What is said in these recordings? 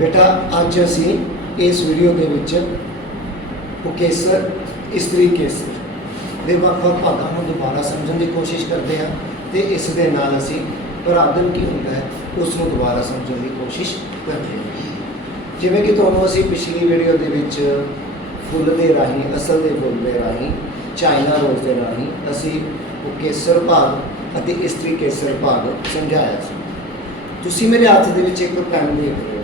ਬੇਟਾ, ਅੱਜ ਅਸੀਂ ਇਸ ਵੀਡੀਓ ਦੇ ਵਿੱਚ ਕੇਸਰ ਇਸਤਰੀ ਕੇਸਰ ਦੇ ਵੱਖ-ਵੱਖ ਭਾਗਾਂ ਨੂੰ ਦੁਬਾਰਾ ਸਮਝਣ ਦੀ ਕੋਸ਼ਿਸ਼ ਕਰਦੇ ਹਾਂ ਤੇ ਇਸ ਦੇ ਨਾਲ ਅਸੀਂ ਪਰਾਗਨ ਕੀ ਹੁੰਦਾ ਹੈ, ਉਸ ਨੂੰ ਦੁਬਾਰਾ ਸਮਝਣ ਦੀ ਕੋਸ਼ਿਸ਼ ਕਰਦੇ ਹਾਂ। ਜਿਵੇਂ ਕਿ ਤੁਹਾਨੂੰ ਅਸੀਂ ਪਿਛਲੀ ਵੀਡੀਓ ਦੇ ਵਿੱਚ ਫੁੱਲ ਦੇ ਰਾਹੀਂ, ਅਸਲ ਦੇ ਫੁੱਲ ਦੇ ਰਾਹੀਂ, ਚਾਈਨਾ ਰੋਜ਼ ਦੇ ਰਾਹੀਂ ਅਸੀਂ ਕੇਸਰ ਭਾਗ ਅਤੇ ਇਸਤਰੀ ਕੇਸਰ ਭਾਗ ਸਮਝਾਇਆ ਸੀ। ਤੁਸੀਂ ਮੇਰੇ ਹੱਥ ਦੇ ਵਿੱਚ ਇੱਕ ਪੈਨ ਦੇਖ ਰਹੇ ਹੋ।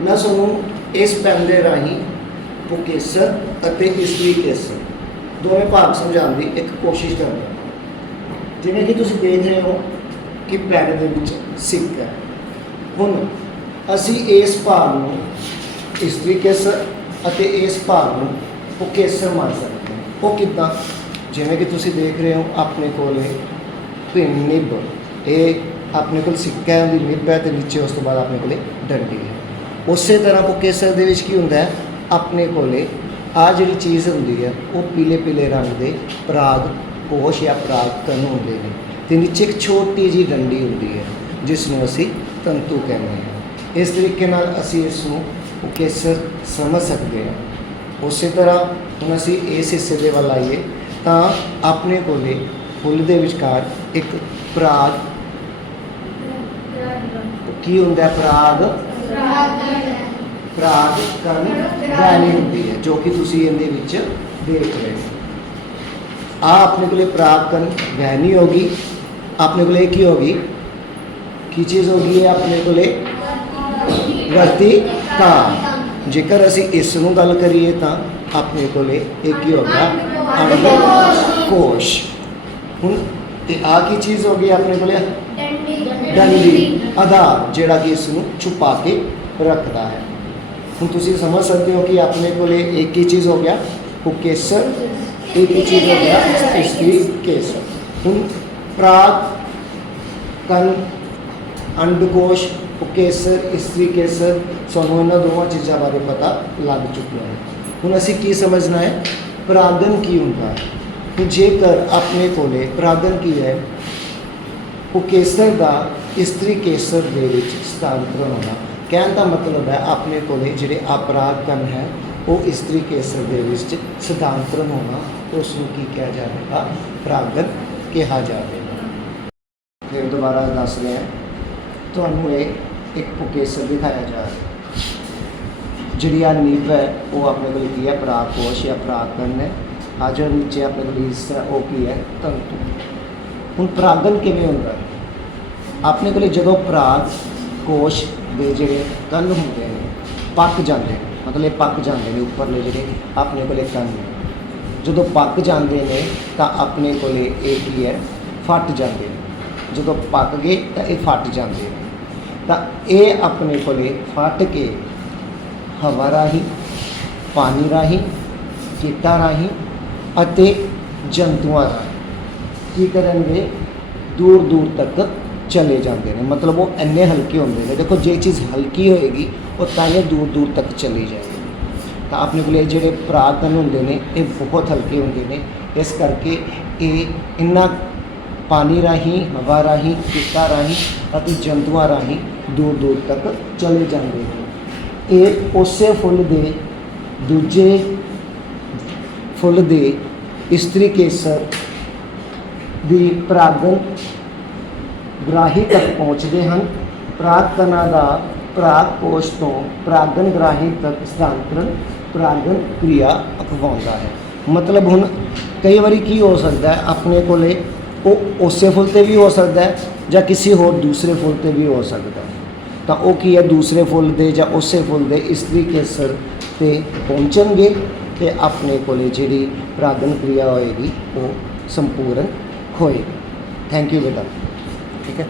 ਮੈਂ ਤੁਹਾਨੂੰ ਇਸ ਪੈਨ ਦੇ ਰਾਹੀਂ ਪੁਕੇਸਰ ਅਤੇ ਇਸਤਰੀ ਕੇਸਰ ਦੋਵੇਂ ਭਾਗ ਸਮਝਾਉਣ ਦੀ ਇੱਕ ਕੋਸ਼ਿਸ਼ ਕਰਦਾ ਜਿਵੇਂ ਕਿ ਤੁਸੀਂ ਦੇਖ ਰਹੇ ਹੋ ਕਿ ਪੈਨ ਦੇ ਵਿੱਚ ਸਿੱਕਾ ਹੈ। ਹੁਣ ਅਸੀਂ ਇਸ ਭਾਗ ਨੂੰ ਇਸਤਰੀ ਕੇਸਰ ਅਤੇ ਇਸ ਭਾਗ ਨੂੰ ਪੁਕੇਸਰ ਮੰਨ ਸਕਦੇ ਹਾਂ। ਉਹ ਕਿੱਦਾਂ? ਜਿਵੇਂ ਕਿ ਤੁਸੀਂ ਦੇਖ ਰਹੇ ਹੋ, ਆਪਣੇ ਕੋਲ ਪਿੰਨ ਨਿਬ, ਇਹ ਆਪਣੇ ਕੋਲ ਸਿੱਕਾ ਹੈ, ਉਹਦੀ ਨਿਬ ਹੈ ਤੇ ਨੀਚੇ ਉਸ ਤੋਂ ਬਾਅਦ ਆਪਣੇ ਕੋਲ ਡੰਡੀ ਹੈ। ਉਸੇ ਤਰ੍ਹਾਂ ਪੁਕੇਸਰ ਦੇ ਵਿੱਚ ਕੀ ਹੁੰਦਾ ਆਪਣੇ ਕੋਲੇ ਆ ਜਿਹੜੀ ਚੀਜ਼ ਹੁੰਦੀ ਹੈ ਉਹ ਪੀਲੇ ਪੀਲੇ ਰੰਗ ਦੇ ਪਰਾਗ ਕੋਸ਼ ਜਾਂ ਪਰਾਗ ਕਣ ਹੁੰਦੇ ਨੇ। ਤੇ ਨੀਚੇ ਇੱਕ ਛੋਟੀ ਜੀ ਡੰਡੀ ਹੁੰਦੀ ਹੈ ਜਿਸ ਨੂੰ ਅਸੀਂ ਤੰਤੂ ਕਹਿੰਦੇ ਹਾਂ। ਇਸ ਤਰੀਕੇ ਨਾਲ ਅਸੀਂ ਇਸ ਨੂੰ ਪੁਕੇਸਰ ਸਮਝ ਸਕਦੇ ਹਾਂ। ਉਸੇ ਤਰ੍ਹਾਂ ਹੁਣ ਅਸੀਂ ਇਸ ਹਿੱਸੇ ਦੇ ਵੱਲ ਆਈਏ ਤਾਂ ਆਪਣੇ ਕੋਲੇ ਫੁੱਲ ਦੇ ਵਿਚਕਾਰ ਇੱਕ ਪਰਾਗ ਕੀ ਹੁੰਦਾ ਪਰਾਗ ਪਰਾਗ ਕਰਨ ਵੈਲੀ ਹੁੰਦੀ ਹੈ, ਜੋ ਕਿ ਤੁਸੀਂ ਇਹਦੇ ਵਿੱਚ ਦੇਖ ਰਹੇ ਹੋ। ਆ ਆਪਣੇ ਕੋਲੇ ਪਰਾਗ ਕਣ ਵੈਨੀ ਹੋਗੀ ਆਪਣੇ ਕੋਲੇ ਕੀ ਹੋਗੀ ਕੀ ਚੀਜ਼ ਹੋਗੀ ਹੈ ਆਪਣੇ ਕੋਲੇ? ਵਰਤੀ ਕਾਂ ਜੇਕਰ ਅਸੀਂ ਇਸ ਨੂੰ ਗੱਲ ਕਰੀਏ ਤਾਂ ਆਪਣੇ ਕੋਲੇ ਇਹ ਕੀ ਹੋ ਗਿਆ? ਅੰਡ ਕੋਸ਼ ਹੁਣ ਤੇ ਆ ਕੀ ਚੀਜ਼ ਹੋ ਗਈ ਆਪਣੇ ਕੋਲੇ? ਡੰਡੀ ਆਧਾਰ ਜਿਹੜਾ ਕਿ ਇਸ ਨੂੰ ਛੁਪਾ ਕੇ ਰੱਖਦਾ ਹੈ ਹੁਣ ਤੁਸੀਂ ਸਮਝ ਸਕਦੇ ਹੋ ਕਿ ਆਪਣੇ ਕੋਲੇ ਇੱਕ ਹੀ ਚੀਜ਼ ਹੋ ਗਿਆ ਕੁਕੇਸਰ ਇੱਕ ਹੀ ਚੀਜ਼ ਹੋ ਗਿਆ ਇਸਤਰੀ ਕੇਸਰ ਹੁਣ ਪ੍ਰਾਗ ਕਨ ਅੰਡਕੋਸ਼ ਕੇਸਰ ਇਸਤਰੀ ਕੇਸਰ ਸਾਨੂੰ ਇਹਨਾਂ ਦੋਵਾਂ ਚੀਜ਼ਾਂ ਬਾਰੇ ਪਤਾ ਲੱਗ ਚੁੱਕਿਆ ਹੈ ਹੁਣ ਅਸੀਂ ਕੀ ਸਮਝਣਾ ਹੈ ਪਰਾਗਨ ਕੀ ਹੁੰਦਾ ਹੈ ਕਿ ਜੇਕਰ ਆਪਣੇ ਕੋਲੇ ਪਰਾਗਨ ਕੀ ਹੈ ਉਹ ਕੇਸਰ ਦਾ ਇਸਤਰੀ ਕੇਸਰ ਦੇ ਵਿੱਚ ਸਥਾਨਾਂਤਰਨ ਹੋਣਾ ਕਹਿਣ ਦਾ ਮਤਲਬ ਹੈ ਆਪਣੇ ਕੋਲੇ ਜਿਹੜੇ ਅਪਰਾਗ ਕਣ ਹੈ ਉਹ ਇਸਤਰੀ ਕੇਸਰ ਦੇ ਵਿੱਚ ਸਥਾਨਾਂਤਰਨ ਹੋਣਾ ਉਸ ਨੂੰ ਕੀ ਕਿਹਾ ਜਾਵੇਗਾ ਪਰਾਗਨ ਕਿਹਾ ਜਾਵੇਗਾ ਫਿਰ ਦੁਬਾਰਾ ਦੱਸ ਰਿਹਾ ਤੁਹਾਨੂੰ ਇਹ ਇੱਕ ਪੁਕੇਸਰ ਦਿਖਾਇਆ ਜਾ ਰਿਹਾ ਜਿਹੜੀ ਆ ਨੀਵ ਹੈ ਉਹ ਆਪਣੇ ਕੋਲ ਕੀ ਹੈ ਪ੍ਰਾਕੋਸ਼ ਜਾਂ ਪ੍ਰਾਕਨ ਹੈ ਆ ਜੋ ਨੀਚੇ ਆਪਣੇ ਕੋਲ ਹਿੱਸਾ ਉਹ ਕੀ ਹੈ ਤੰਤੂ ਹੁਣ ਪ੍ਰਾਗਨ ਕਿਵੇਂ ਹੁੰਦਾ? ਆਪਣੇ ਕੋਲੇ ਜਦੋਂ ਪ੍ਰਾਗ, ਕੋਸ਼ ਦੇ ਜਿਹੜੇ ਕੰਨ ਹੁੰਦੇ ਨੇ, ਪੱਕ ਜਾਂਦੇ ਨੇ, ਮਤਲਬ ਇਹ ਪੱਕ ਜਾਂਦੇ ਨੇ ਉੱਪਰਲੇ ਜਿਹੜੇ ਆਪਣੇ ਕੋਲੇ ਕੰਨ ਜਦੋਂ ਪੱਕ ਜਾਂਦੇ ਨੇ, ਤਾਂ ਆਪਣੇ ਕੋਲੇ ਇਹ ਕੀ ਹੈ? ਫਟ ਜਾਂਦੇ ਨੇ। ਜਦੋਂ ਪੱਕ ਗਏ, ਤਾਂ ਇਹ ਫਟ ਜਾਂਦੇ ਨੇ। ਤਾਂ ਇਹ ਆਪਣੇ ਕੋਲੇ ਫਟ ਕੇ ਹਵਾ ਰਾਹੀਂ, ਪਾਣੀ ਰਾਹੀਂ ਕੀਟਾਂ ਰਾਹੀਂ ਅਤੇ ਜੰਤੂਆਂ ਰਾਹੀਂ ਕੀ ਕਰਨਗੇ? ਦੂਰ ਦੂਰ ਤੱਕ ਚਲੇ ਜਾਂਦੇ ਨੇ। ਮਤਲਬ ਉਹ ਇੰਨੇ ਹਲਕੇ ਹੁੰਦੇ ਨੇ। ਦੇਖੋ, ਜੇ ਚੀਜ਼ ਹਲਕੀ ਹੋਏਗੀ, ਉਹ ਤਾਂ ਇਹ ਦੂਰ ਦੂਰ ਤੱਕ ਚਲੀ ਜਾਏਗੀ ਤਾਂ ਆਪਣੇ ਕੋਲ ਇਹ ਜਿਹੜੇ ਪ੍ਰਾਗਨ ਹੁੰਦੇ ਨੇ, ਇਹ ਬਹੁਤ ਹਲਕੇ ਹੁੰਦੇ ਨੇ। ਇਸ ਕਰਕੇ ਇਹ ਇੰਨਾ ਪਾਣੀ ਰਾਹੀਂ, ਹਵਾ ਰਾਹੀਂ ਕੀਟਾਂ ਰਾਹੀਂ ਅਤੇ ਜੰਤੂਆਂ ਰਾਹੀਂ ਦੂਰ ਦੂਰ ਤੱਕ ਚਲੇ ਜਾਂਦੇ ਨੇ। ਇਹ ਉਸੇ ਫੁੱਲ ਦੇ ਦੂਜੇ ਫੁੱਲ ਦੇ ਇਸਤਰੀ ਕੇਸਰ ਦੀ ਪਰਾਗਨ ਗ੍ਰਾਹੀ ਤੱਕ ਪਹੁੰਚਦੇ ਹਨ। ਪ੍ਰਾਗਕਣਾ ਦਾ ਪ੍ਰਾਗ ਕੋਸ਼ ਤੋਂ ਪ੍ਰਾਗਨ ਗ੍ਰਾਹੀ ਤੱਕ ਸਥਾਨਾਂਤਰਨ ਪ੍ਰਾਗਨ ਕਿਰਿਆ ਅਖਵਾਉਂਦਾ ਹੈ। ਮਤਲਬ ਹੁਣ ਕਈ ਵਾਰੀ ਕੀ ਹੋ ਸਕਦਾ ਹੈ? ਆਪਣੇ ਕੋਲੇ ਉਹ ਉਸੇ ਫੁੱਲ ਤੇ ਵੀ ਹੋ ਸਕਦਾ ਹੈ ਜਾਂ ਕਿਸੇ ਹੋਰ ਦੂਸਰੇ ਫੁੱਲ ਤੇ ਵੀ ਹੋ ਸਕਦਾ ਹੈ। ਤਾਂ ਉਹ ਕੀ ਹੈ? ਦੂਸਰੇ ਫੁੱਲ ਦੇ ਜਾਂ ਉਸੇ ਫੁੱਲ ਦੇ ਇਸਤਰੀ ਕੇਸਰ ਤੇ ਪਹੁੰਚਣਗੇ ਤੇ ਆਪਣੇ ਕੋਲੇ ਜਿਹੜੀ ਪ੍ਰਾਗਨ ਕਿਰਿਆ ਹੋਏਗੀ, ਉਹ ਸੰਪੂਰਨ ਹੋਏਗੀ ਥੈਂਕ ਯੂ ਬੇਟਾ। ਠੀਕ ਹੈ?